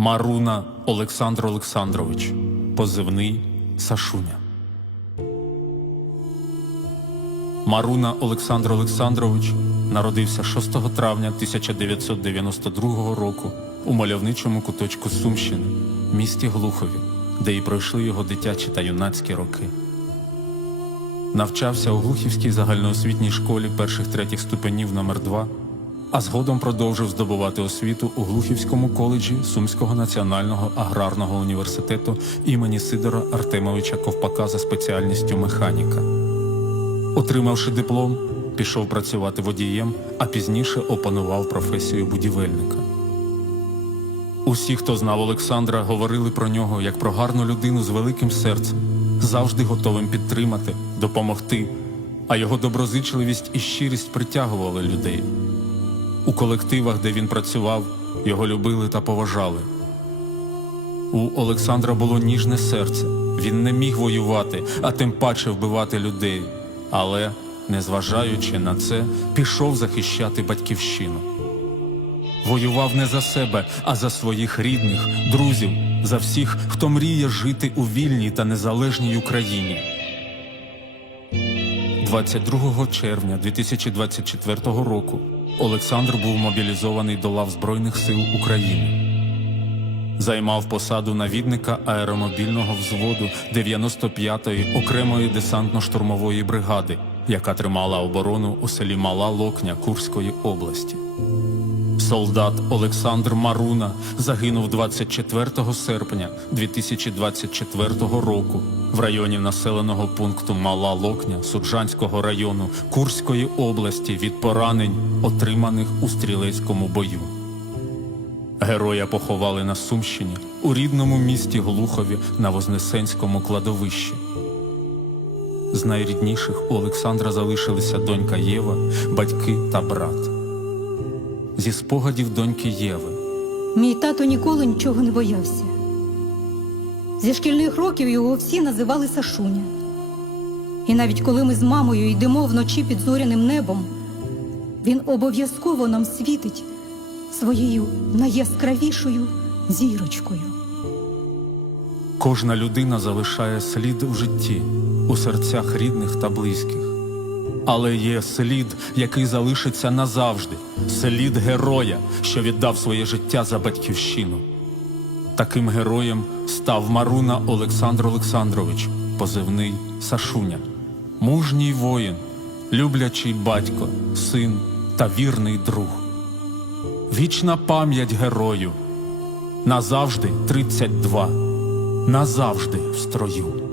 Маруна Олександр Олександрович, позивний Сашуня. Маруна Олександр Олександрович народився 6 травня 1992 року у мальовничому куточку Сумщини, місті Глухові, де й пройшли його дитячі та юнацькі роки. Навчався у Глухівській загальноосвітній школі перших третіх ступенів номер 2 а згодом продовжив здобувати освіту у Глухівському коледжі Сумського національного аграрного університету імені Сидора Артемовича Ковпака за спеціальністю механіка. Отримавши диплом, пішов працювати водієм, а пізніше опанував професію будівельника. Усі, хто знав Олександра, говорили про нього як про гарну людину з великим серцем, завжди готовим підтримати, допомогти, а його доброзичливість і щирість притягували людей. Колективах, де він працював, його любили та поважали. У Олександра було ніжне серце. Він не міг воювати, а тим паче вбивати людей. Але, незважаючи на це, пішов захищати батьківщину. Воював не за себе, а за своїх рідних, друзів, за всіх, хто мріє жити у вільній та незалежній Україні. 22 червня 2024 року Олександр був мобілізований до лав Збройних сил України. Займав посаду навідника аеромобільного взводу 95-ї окремої десантно-штурмової бригади, яка тримала оборону у селі Мала Локня Курської області. Солдат Олександр Маруна загинув 24 серпня 2024 року в районі населеного пункту Мала Локня Суджанського району Курської області від поранень, отриманих у стрілецькому бою. Героя поховали на Сумщині у рідному місті Глухові на Вознесенському кладовищі. З найрідніших у Олександра залишилися донька Єва, батьки та брат. Зі спогадів доньки Єви. Мій тато ніколи нічого не боявся. Зі шкільних років його всі називали Сашуня. І навіть коли ми з мамою йдемо вночі під зоряним небом, він обов'язково нам світить своєю найяскравішою зірочкою. Кожна людина залишає слід у житті, у серцях рідних та близьких. Але є слід, який залишиться назавжди, слід героя, що віддав своє життя за батьківщину. Таким героєм став Маруна Олександр Олександрович, позивний Сашуня, мужній воїн, люблячий батько, син та вірний друг. Вічна пам'ять герою. Назавжди 32. Назавжди в строю.